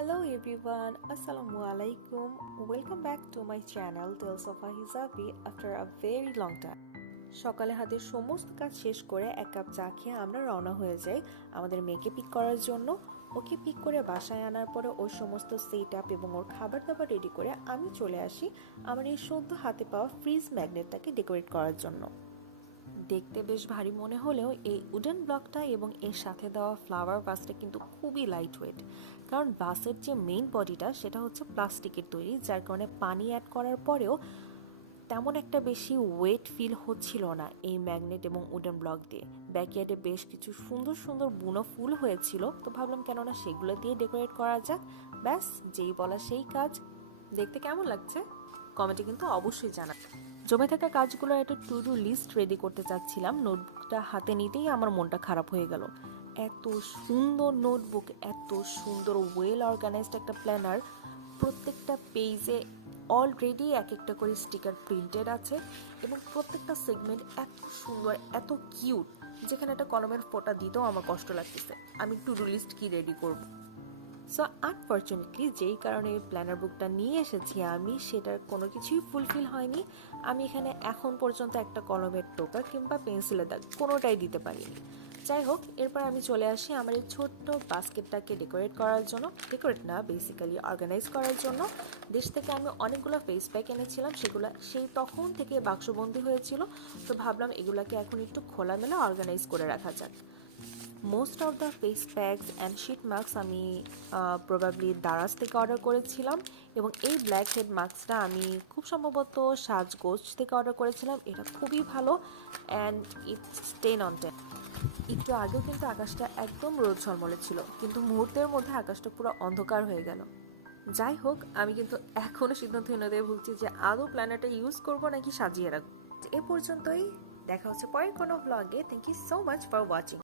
Hello everyone, Assalamu alaikum. Welcome back to my channel Tales of Ahizabi after a very long time. সকালে হাতের সমস্ত কাজ শেষ করে এক কাপ চা খেয়ে আমরা রওনা হয়ে যাই আমাদের মেয়েকে পিক করার জন্য। ওকে পিক করে বাসায় আনার পরে ওর সমস্ত সেট আপ এবং ওর খাবার দাবার রেডি করে আমি চলে আসি আমার এই সদ্য হাতে পাওয়া ফ্রিজ ম্যাগনেটটাকে ডেকোরেট করার জন্য। দেখতে বেশ ভারী মনে হলেও এই উডেন ব্লকটা এবং এর সাথে দেওয়া ফ্লাওয়ার ভাসটা কিন্তু খুবই লাইট ওয়েট, কারণ ভাসের যে মেইন বডিটা সেটা হচ্ছে প্লাস্টিকের তৈরি, যার কারণে পানি অ্যাড করার পরেও তেমন একটা বেশি ওয়েট ফিল হচ্ছিল না এই ম্যাগনেট এবং উডেন ব্লক দিয়ে। ব্যাকইয়ার্ডে বেশ কিছু সুন্দর সুন্দর বুনো ফুল হয়েছিল, তো ভাবলাম কেননা সেগুলো দিয়ে ডেকোরেট করা যাক। ব্যাস, যেই বলা সেই কাজ। দেখতে কেমন লাগছে কমেন্টে কিন্তু অবশ্যই জানা। জমে থাকা কাজগুলো একটা টু ডু লিস্ট রেডি করতে চাচ্ছিলাম, নোটবুকটা হাতে নিতেই আমার মনটা খারাপ হয়ে গেল। এত সুন্দর নোটবুক, এত সুন্দর ওয়েল অর্গানাইজড একটা প্ল্যানার, প্রত্যেকটা পেজে অলরেডি এক একটা করে স্টিকার প্রিন্টেড আছে এবং প্রত্যেকটা সেগমেন্ট এত সুন্দর, এত কিউট, যেখানে একটা কলমের ফোঁটা দিতেও আমার কষ্ট লাগতেছে। আমি টু ডু লিস্ট কি রেডি করব? সো আনফর্চুনেটলি যেই কারণে এই প্ল্যানার বুকটা নিয়ে এসেছি আমি, সেটার কোনো কিছুই ফুলফিল হয়নি। আমি এখানে এখন পর্যন্ত একটা কলমের টোকা কিংবা পেন্সিলের দাগ কোনোটাই দিতে পারিনি। যাই হোক, এরপর আমি চলে আসি আমার এই ছোট্ট বাস্কেটটাকে ডেকোরেট করার জন্য, ডেকোরেট না বেসিক্যালি অর্গানাইজ করার জন্য। দেশ থেকে আমি অনেকগুলো ফেস প্যাক এনেছিলাম, সেগুলো সেই তখন থেকে বাক্সবন্দি হয়েছিল, তো ভাবলাম এগুলাকে এখন একটু খোলামেলা অর্গানাইজ করে রাখা যাক। Most of the face packs and sheet mask আমি প্রবাবলি দারাজ থেকে অর্ডার করেছিলাম, এবং এই ব্ল্যাক হেড মাস্কটা আমি খুব সম্ভবত সাজগোজ থেকে অর্ডার করেছিলাম। এটা খুবই ভালো অ্যান্ড ইটস 10/10। একটু আগেও কিন্তু আকাশটা একদম রোদ ঝলমলে ছিল, কিন্তু মুহূর্তের মধ্যে আকাশটা পুরো অন্ধকার হয়ে গেল। যাই হোক, আমি কিন্তু এখনও সিদ্ধান্ত নিয়ে ভুগছি যে আদৌ প্ল্যানেটটা ইউজ করবো নাকি সাজিয়ে রাখবো। এ পর্যন্তই, দেখা হচ্ছে পরের কোনো ভ্লগে। Thank you so much for watching.